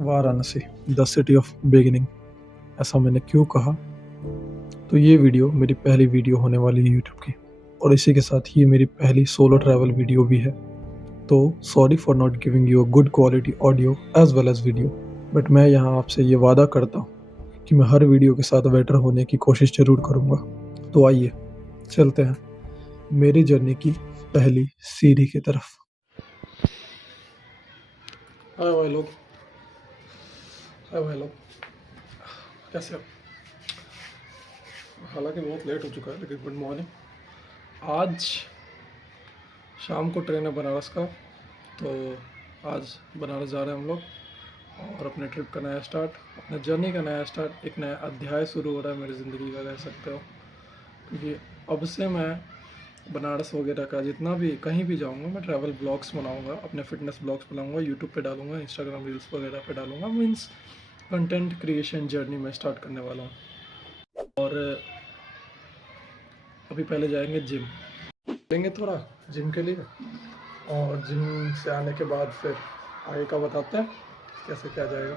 Varanasi the city of beginning, ऐसा मैंने क्यों कहा? तो ये वीडियो मेरी पहली वीडियो होने वाली है यूट्यूब की, और इसी के साथ ये मेरी पहली सोलो ट्रैवल वीडियो भी है। तो sorry for not giving you a good quality audio as well as video, but मैं यहाँ आपसे ये वादा करता हूँ कि मैं हर वीडियो के साथ बेटर होने की कोशिश ज़रूर करूँगा। तो आइए चलते हैं मेरी जर्नी की पहली सीढ़ी की तरफ। हाय भाई लोग, कैसे हो? हालांकि बहुत लेट हो चुका है, लेकिन गुड मॉर्निंग। आज शाम को ट्रेन है बनारस का, तो आज बनारस जा रहे हैं हम लोग और अपने ट्रिप का नया स्टार्ट, अपने जर्नी का नया स्टार्ट, एक नया अध्याय शुरू हो रहा है मेरी ज़िंदगी का, कह सकते हो। क्योंकि अब से मैं बनारस वगैरह का जितना भी कहीं भी जाऊंगा, मैं ट्रैवल ब्लॉग्स बनाऊंगा, अपने फिटनेस ब्लॉग्स बनाऊंगा, यूट्यूब पे डालूंगा, इंस्टाग्राम रील्स वगैरह पे डालूंगा। मीन्स कंटेंट क्रिएशन जर्नी में स्टार्ट करने वाला हूँ। और अभी पहले जाएंगे जिम, लेंगे थोड़ा जिम के लिए, और जिम से आने के बाद फिर आगे का बताते हैं कैसे क्या जाएगा।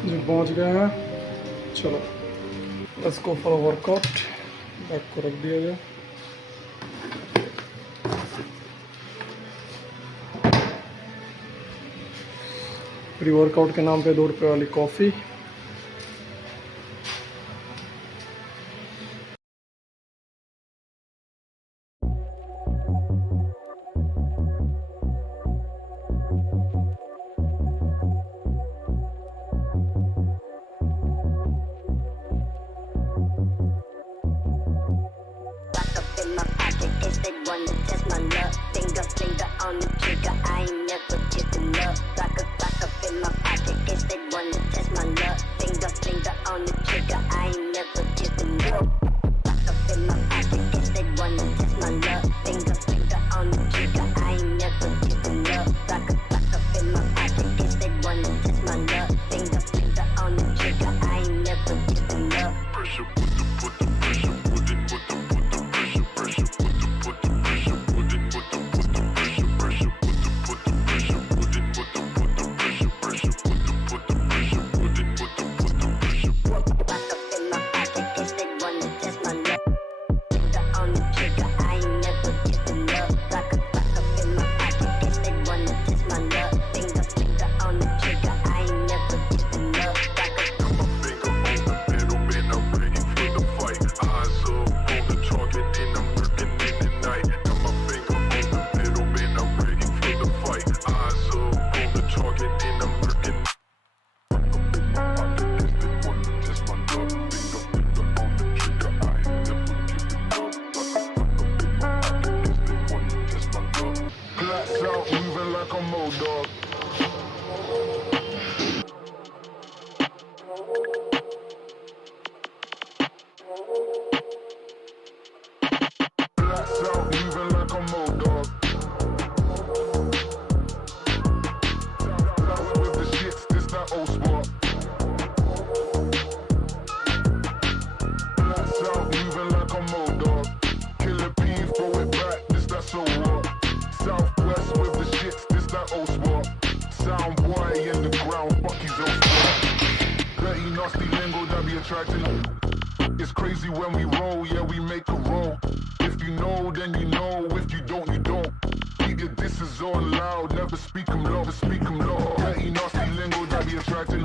जिम पहुंच गए हैं, चलो let's go for workout. Bag को रख दिया गया। प्री वर्कआउट के नाम पे 2 रुपये वाली coffee. It's crazy when we roll, yeah, we make a roll. If you know, then you know. If you don't, you don't. Keep your disses on loud, never speak them low, Dirty, nasty lingo that be attracting.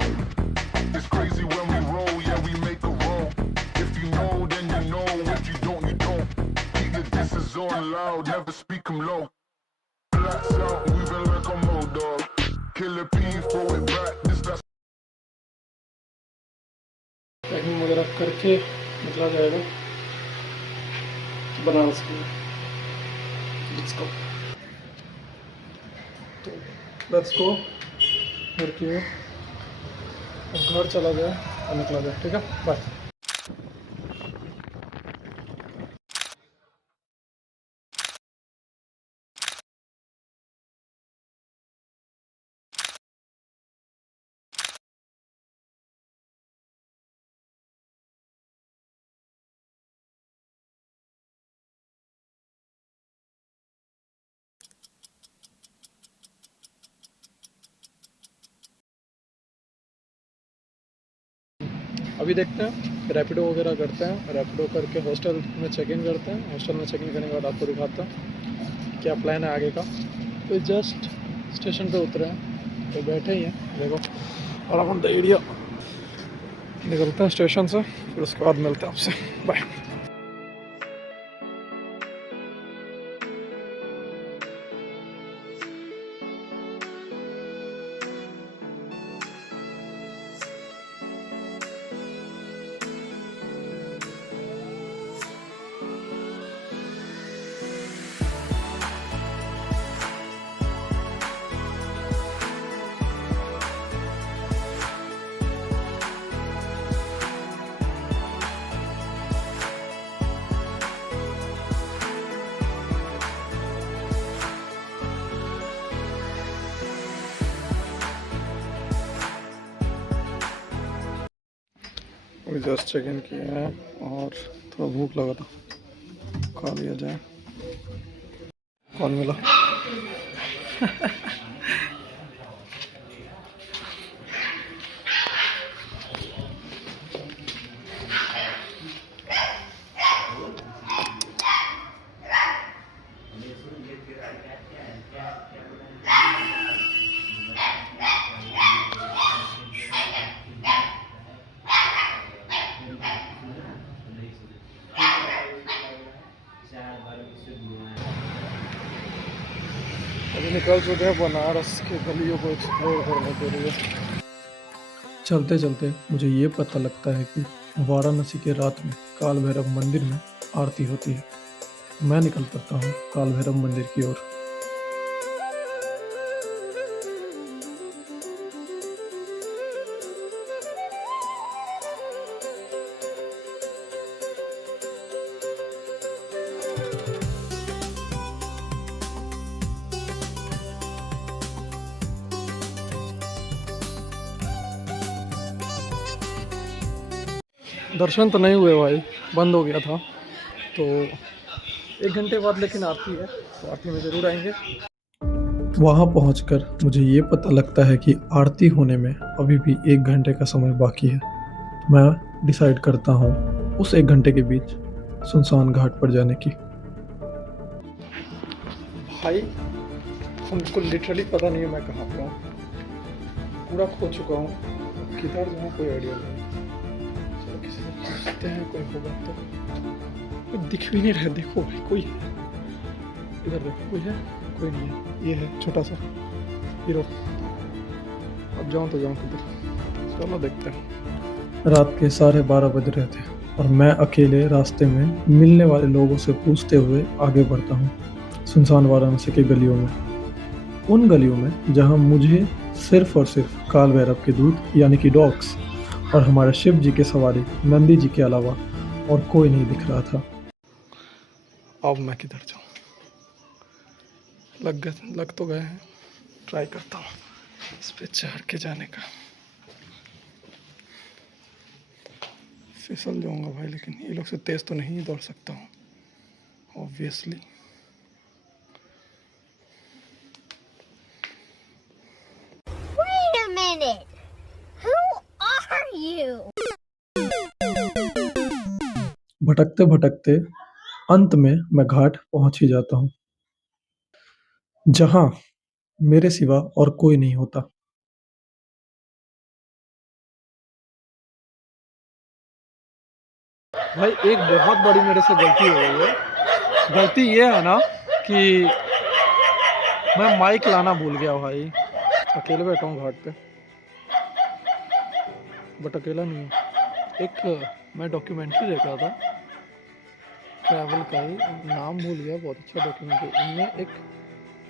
It's crazy when we roll, yeah, we make a roll. If you know, then you know. If you don't, you don't. Keep your disses on loud, never speak them low. Blacks out, moving like a mold dog. Killer P, throw it back, this that's. Packing वगैरह करके निकला जाएगा बनारस के लिए। Let's go घर की ओर। अब घर चला जाए और निकला जाए, ठीक है, बाय। अभी देखते हैं, रैपिडो वगैरह करते हैं, रैपिडो करके हॉस्टल में चेक इन करते हैं। हॉस्टल में चेक इन करने के बाद आपको दिखाता हूँ क्या प्लान है आगे का। तो जस्ट स्टेशन पे उतरे हैं, तो बैठे ही हैं देखो, अराउंड द एरिया। निकलते हैं स्टेशन से, फिर उसके बाद मिलते हैं आपसे। बाय। अभी जस्ट चेक इन किए हैं और थोड़ा भूख लगा था, खा लिया जाए। कौन मिला? अभी निकल चुके हैं बनारस के गलियों को एक्सप्लोर करने के लिए। चलते चलते मुझे ये पता लगता है कि वाराणसी के रात में काल भैरव मंदिर में आरती होती है। मैं निकल पड़ता हूँ काल भैरव मंदिर की ओर। दर्शन तो नहीं हुए भाई, बंद हो गया था। तो 1 घंटे बाद लेकिन आरती है, तो आरती में ज़रूर आएंगे। वहाँ पहुँचकर मुझे ये पता लगता है कि आरती होने में अभी भी 1 घंटे का समय बाकी है। मैं डिसाइड करता हूँ उस 1 घंटे के बीच सुनसान घाट पर जाने की। भाई हमको लिटरली पता नहीं है मैं कहाँ पे हूँ, पूरा खो चुका हूँ, किधर जाऊँ कोई आइडिया नहीं। चलो किसी से पूछते हैं, कोई होगा तो। कोई दिख भी नहीं रहा, देखो भाई कोई है इधर, देखो कोई है, कोई नहीं है। ये है छोटा सा हीरो। अब जाऊँ तो जाऊँ किधर, चलो देखते हैं। रात के 12:30 बज रहे थे और मैं अकेले रास्ते में मिलने वाले लोगों से पूछते हुए आगे बढ़ता हूँ सुनसान वाराणसी के गलियों में। उन गलियों में जहाँ मुझे सिर्फ और सिर्फ काल भैरव के दूत यानी कि डॉग्स और हमारे शिव जी के सवारी नंदी जी के अलावा और कोई नहीं दिख रहा था। अब मैं किधर जाऊँ, लग तो गए हैं। ट्राई करता हूँ इस पे चढ़ के जाने का। फिसल जाऊंगा भाई, लेकिन ये लोग से तेज तो नहीं दौड़ सकता हूँ obviously. Wait a minute. Who are you? भटकते भटकते अंत में मैं घाट पहुंच ही जाता हूँ, जहां मेरे सिवा और कोई नहीं होता। भाई एक बहुत बड़ी मेरे से गलती हो गई है। गलती ये है ना कि मैं माइक लाना भूल गया भाई। अकेले बैठा हूँ घाट पे, बट अकेला नहीं हूँ। एक मैं डॉक्यूमेंट्री देख रहा था ट्रैवल का ही, नाम भूल गया, बहुत अच्छा डॉक्यूमेंट्री। उनमें एक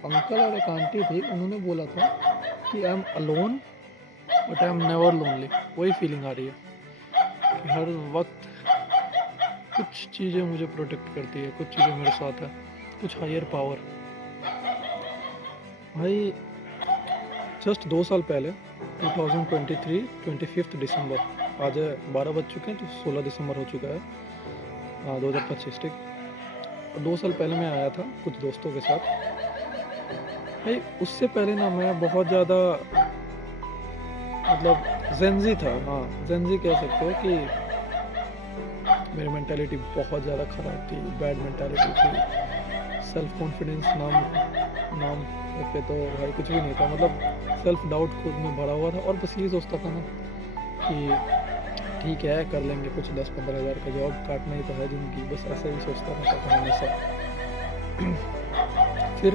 अंकल और एक आंटी थी, उन्होंने बोला था कि I am alone but I am never lonely. वही फीलिंग आ रही है कि हर वक्त कुछ चीज़ें मुझे प्रोटेक्ट करती है, कुछ चीज़ें मेरे साथ है, कुछ हायर पावर। भाई जस्ट 2 साल पहले 2023 25 दिसंबर, आज 12 बज चुके हैं तो 16 दिसंबर हो चुका है 2025 ठीक। और 2 साल पहले मैं आया था कुछ दोस्तों के साथ। भाई उससे पहले ना मैं बहुत ज़्यादा मतलब जेंजी था, हाँ जेंजी कह सकते हो कि मेरी मेंटालिटी बहुत ज़्यादा ख़राब थी, बैड मेंटालिटी थी। सेल्फ कॉन्फिडेंस नाम नाम पे तो भाई कुछ भी नहीं था, मतलब सेल्फ डाउट खुद में भरा हुआ था। और बस ये सोचता था ना कि ठीक है कर लेंगे कुछ, 10-15 हज़ार का जॉब, काटना ही तो है ज़िंदगी, बस ऐसा ही सोचता रहता था हमेशा। फिर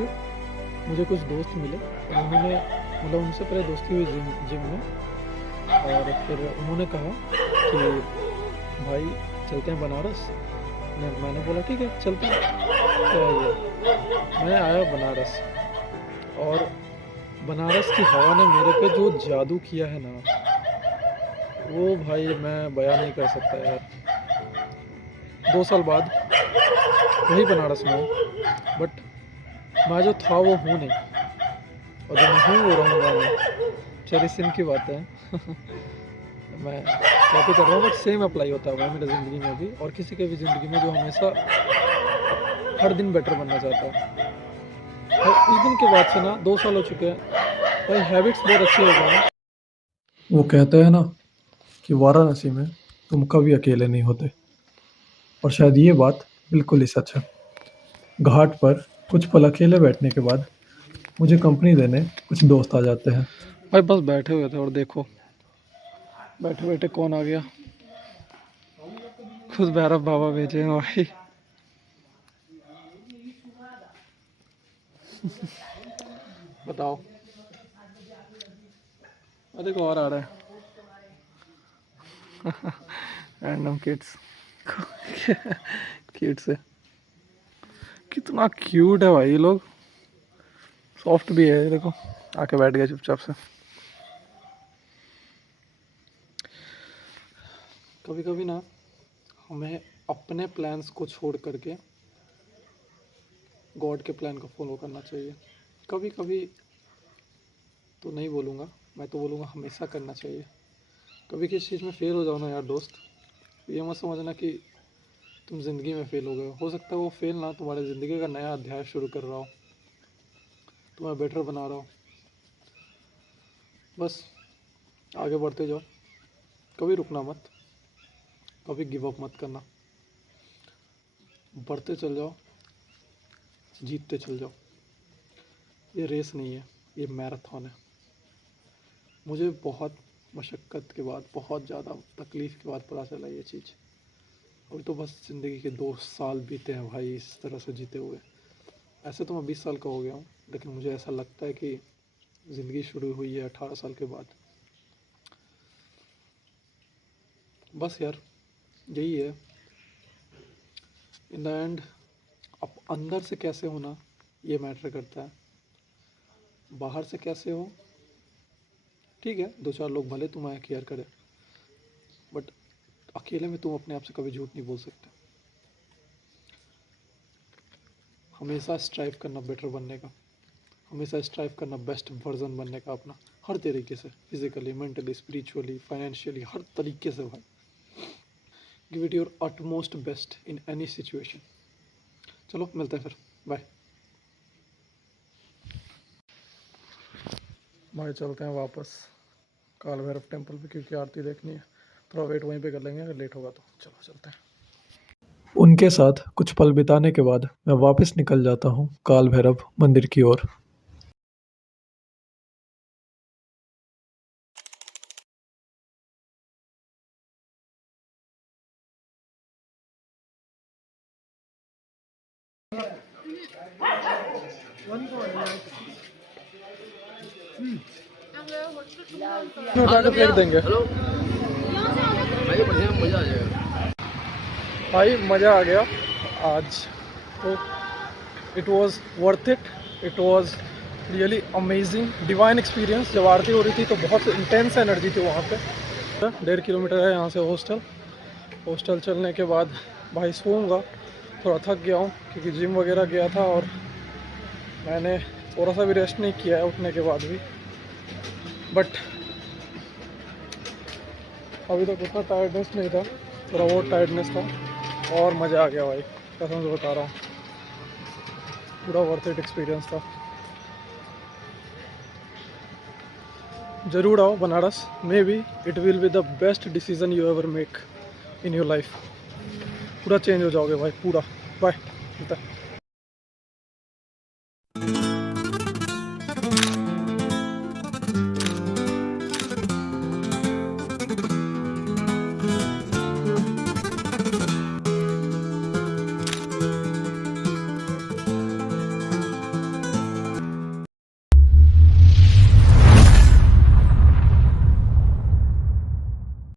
मुझे कुछ दोस्त मिले और उन्होंने, मतलब उनसे पहले दोस्ती हुई जिम में, और फिर उन्होंने कहा कि भाई चलते हैं बनारस। मैंने बोला ठीक है चलते हैं, क्या है ये। मैं आया बनारस, और बनारस की हवा ने मेरे पे जो जादू किया है ना, वो भाई मैं बयान नहीं कर सकता यार। 2 साल बाद वही बनारस में हूँ, बट मैं जो था वो हूँ नहीं, और जो मैं हूँ वो रहूँगा नहीं। चलिए सिम की बात है। मैं कॉपी कर रहा हूँ, बट सेम अप्लाई होता है मेरी ज़िंदगी में भी, और किसी के भी ज़िंदगी में जो हमेशा हर दिन बेटर बनना चाहता है। और उस दिन के बाद से ना 2 साल हो चुके हैं भाई, हैबिट्स बहुत अच्छी हो गई हैं। वो कहते हैं ना कि वाराणसी में तुम कभी अकेले नहीं होते, और शायद ये बात बिल्कुल ही सच है। घाट पर कुछ पल अकेले बैठने के बाद मुझे कंपनी देने कुछ दोस्त आ जाते हैं। भाई बस बैठे हुए थे और देखो बैठे बैठे कौन आ गया, खुद भैरव बाबा भेजे हैं भाई। बताओ, देखो और आ रहा है। Random kids. किड्स है, कितना क्यूट है भाई ये लोग, सॉफ्ट भी है। देखो आके बैठ गया चुपचाप से। कभी कभी ना हमें अपने प्लान्स को छोड़ करके गॉड के प्लान को फॉलो करना चाहिए। कभी कभी तो नहीं बोलूँगा, मैं तो बोलूँगा हमेशा करना चाहिए। कभी किसी चीज़ में फेल हो जाओ ना यार दोस्त, ये मत समझना कि तुम ज़िंदगी में फेल हो गए हो सकता है वो फेल ना तुम्हारे ज़िंदगी का नया अध्याय शुरू कर रहा हो, तुम्हें बेटर बना रहा हो। बस आगे बढ़ते जाओ, कभी रुकना मत, कभी गिव अप मत करना, बढ़ते चल जाओ, जीतते चल जाओ। ये रेस नहीं है, ये मैराथन है। मुझे बहुत मशक्क़त के बाद, बहुत ज़्यादा तकलीफ़ के बाद पता चला ये चीज़। अभी तो बस ज़िंदगी के 2 साल बीते हैं भाई इस तरह से जीते हुए। ऐसे तो मैं 20 साल का हो गया हूँ, लेकिन मुझे ऐसा लगता है कि ज़िंदगी शुरू हुई है 18 साल के बाद। बस यार यही है, इन द एंड आप अंदर से कैसे हो ना ये मैटर करता है, बाहर से कैसे हो ठीक है 2-4 लोग भले तुम्हारा केयर करें, बट अकेले में तुम अपने आप से कभी झूठ नहीं बोल सकते। हमेशा स्ट्राइव करना बेटर बनने का, हमेशा स्ट्राइव करना बेस्ट वर्जन बनने का अपना, हर तरीके से, फिजिकली, मेंटली, स्पिरिचुअली, फाइनेंशियली, हर तरीके से भाई। Give it your utmost best in any situation. चलो मिलते हैं फिर, बाय। भाई चलते हैं वापस काल भैरव टेम्पल पे, क्योंकि आरती देखनी है। थोड़ा वेट वहीं पे कर लेंगे, अगर लेट होगा तो। चलो चलते हैं। उनके साथ कुछ पल बिताने के बाद मैं वापस निकल जाता हूँ काल भैरव मंदिर की ओर। उठा के फेंक देंगे भाई, मज़ा आ गया आज तो। It was worth it, it was really amazing divine experience. जब आरती हो रही थी तो बहुत इंटेंस एनर्जी थी वहाँ पे। 1.5 किलोमीटर है यहाँ से हॉस्टल चलने के बाद भाई सोऊंगा, थोड़ा थक गया हूँ क्योंकि जिम वगैरह गया था, और मैंने थोड़ा सा भी रेस्ट नहीं किया है उठने के बाद भी। बट अभी तक उतना टायर्डनेस नहीं था, थोड़ा बहुत टायर्डनेस था, और मज़ा आ गया भाई, कसम से बता रहा हूँ, पूरा वर्थ इट एक्सपीरियंस था। ज़रूर आओ Banaras, may be it will be the best decision you ever make in your life. पूरा चेंज हो जाओगे भाई, पूरा। बाय।